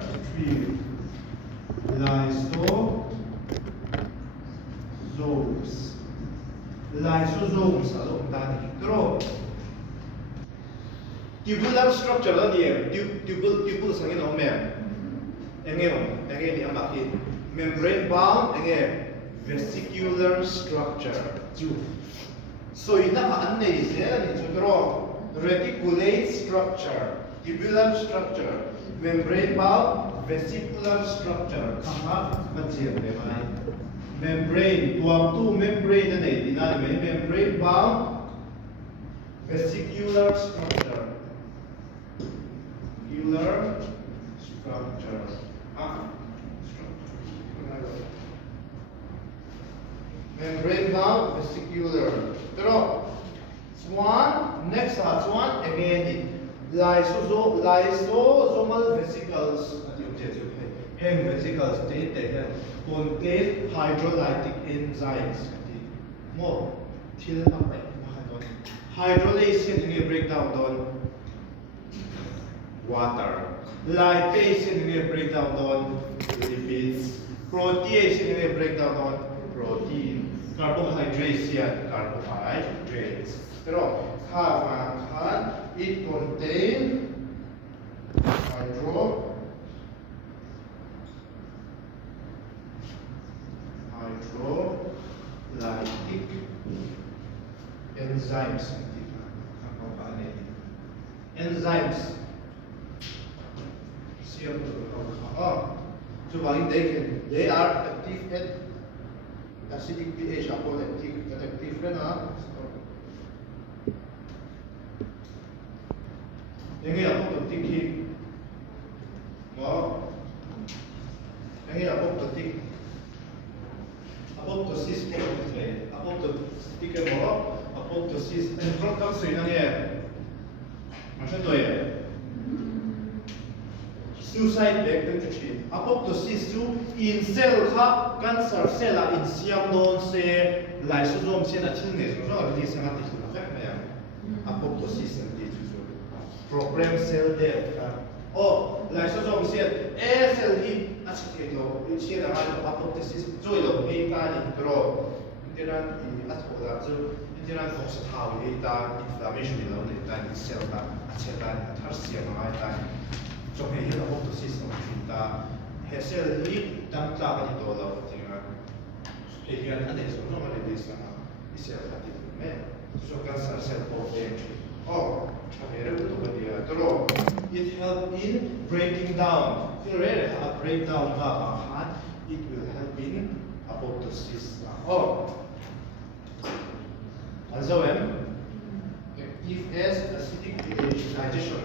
three lysosomes lysosomes along that intro tubular structure la ni tubule sang in ome engem ni amaki membrane bound vesicular structure chu so ina ka anne se ni chudro reticulate structure tubular structure membrane bound vesicular structure kama machir le mai membrane tuam tu membrane nei dina membrane bound vesicular structure membrane bound vesicular pero one next one again lysosomal vesicles vesicles they contain hydrolytic enzymes more till up hydrolase in breakdown on water lipase in breakdown on lipids protease in breakdown on protein carbohydrates pero it contain hydrolytic enzymes so they are active at acidic pH active Yang apoptosis suicide back to chin apoptosis to in cell kha cancer cell in siam non se lysosome se na thil ne so ri se na ti na fa ya apoptosis ni chu program cell death lysosome se a cell hi achike to se na apoptosis joy lo pe ta ni tro interan in aspola chu interan phosphatase inflammation lo ne ta ni cell ta acheta thar se ma ta so he here apoptosis of ta he cell hi tam ta ka to lo tinga he here ane so no ma de sa ni cell ta ti me so cancer cell of entry it help in breaking down. If you really have a breakdown of heart, it will help in apoptosis. And so if as acidic digestion,